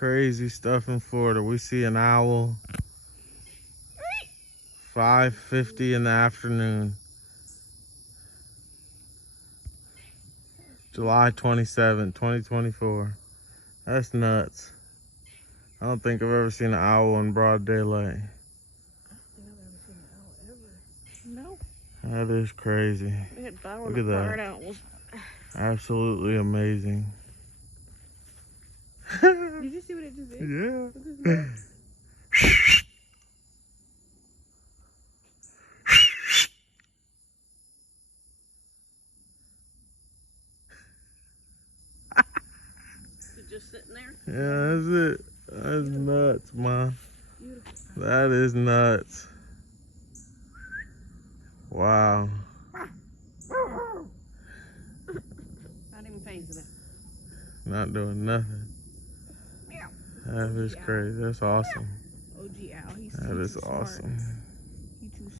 Crazy stuff in Florida. We see an owl 5:50 in the afternoon. July 27, 2024. That's nuts. I don't think I've ever seen an owl in broad daylight. I don't think I've ever seen an owl ever. No. That is crazy. We had Look at that. owls. Absolutely amazing. Did you see what it just did? Yeah. Just sitting there. Yeah, that's it. That's nuts, man. That is nuts. Wow. Not even phasing it. Not doing nothing. Meow. That is crazy. That's awesome. OG owl. That is awesome.